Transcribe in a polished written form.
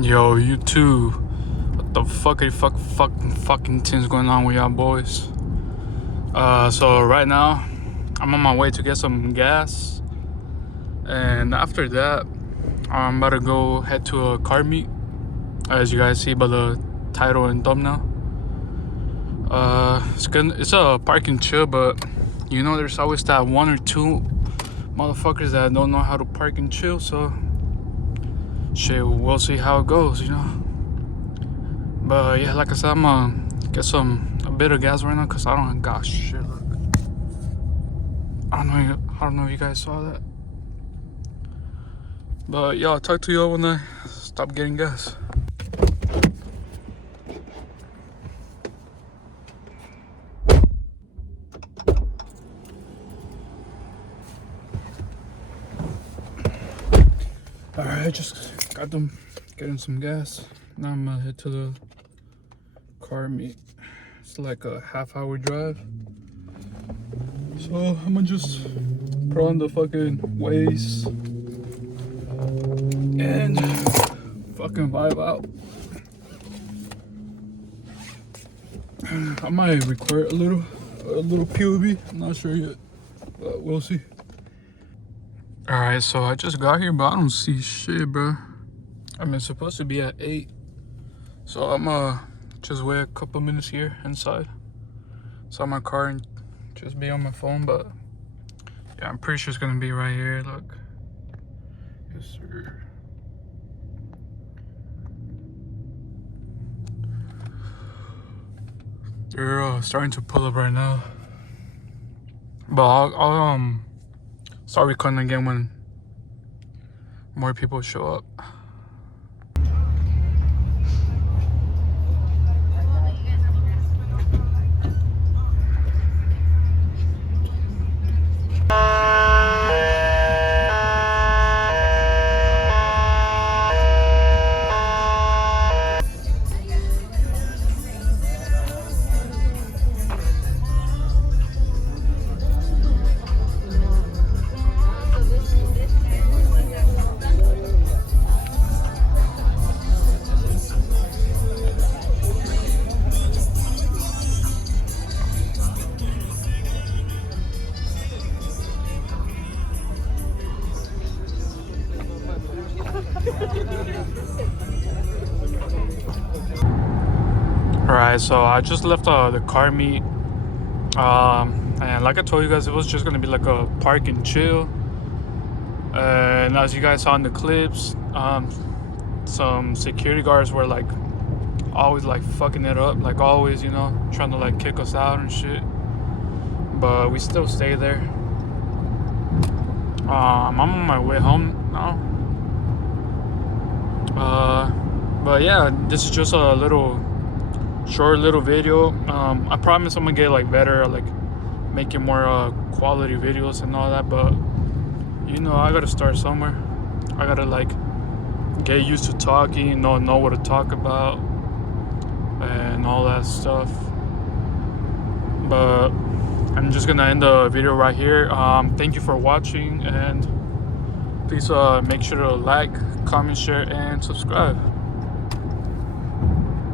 Yo, you too. What the fucking things going on with y'all boys? So right now, I'm on my way to get some gas, and after that, I'm about to go head to a car meet, as you guys see by the title and thumbnail. It's a park and chill, but you know there's always that one or two motherfuckers that don't know how to park and chill. So shit, we'll see how it goes, you know. But yeah, like I said, I'm gonna get a bit of gas right now because I don't got shit. Look. I don't know if you guys saw that. But yeah, I'll talk to y'all when I stop getting gas. Alright, just got them getting some gas. Now I'm gonna head to the car meet. It's like a half-hour drive. So I'm gonna just put on the fucking Waze and fucking vibe out. I might record a little POV. I'm not sure yet, but we'll see. Alright, so I just got here, but I don't see shit, bro. I mean, it's supposed to be at 8. So I'm just wait a couple minutes here inside. Saw my car and just be on my phone, but yeah, I'm pretty sure it's gonna be right here. Look. Yes, sir. They're starting to pull up right now. But I'll start recording again when more people show up. Alright, so I just left the car meet, and like I told you guys, it was just gonna be like a park and chill. And as you guys saw in the clips, some security guards were like always like fucking it up, like always, you know, trying to like kick us out and shit. But we still stay there. I'm on my way home now. But yeah, this is just a short little video. I promise I'm gonna get like better, like making more quality videos and all that, but you know, I gotta start somewhere. I gotta like get used to talking, know what to talk about and all that stuff. But I'm just gonna end the video right here. Thank you for watching, and please make sure to like, comment, share, and subscribe.